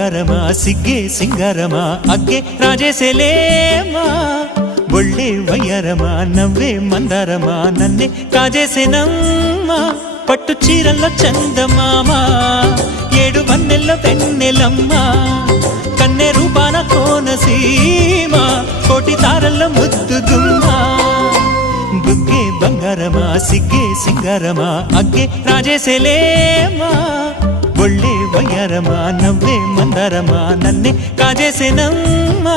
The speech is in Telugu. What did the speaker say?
బంగారమా సిగ్గే సింగారమా అగ్గే రాజేసేలేమా ఒళ్ళే వయ్యారమా నవ్వే మందారమా నన్నే కాజేసేనమ్మా పట్టు చీరల్లో చందమామా ఏడు వన్నెల్లో వెన్నెలమ్మా కన్నె రూపాన కోనసీమ కోటి తారల్లో ముద్దుగుమ్మా బుగ్గే బంగారమా సిగ్గే సింగారమా అగ్గే రాజేసేలేమా ఒళ్ళే వయ్యారమా నవ్వే మందారమా నన్నే కాజేసేనమ్మా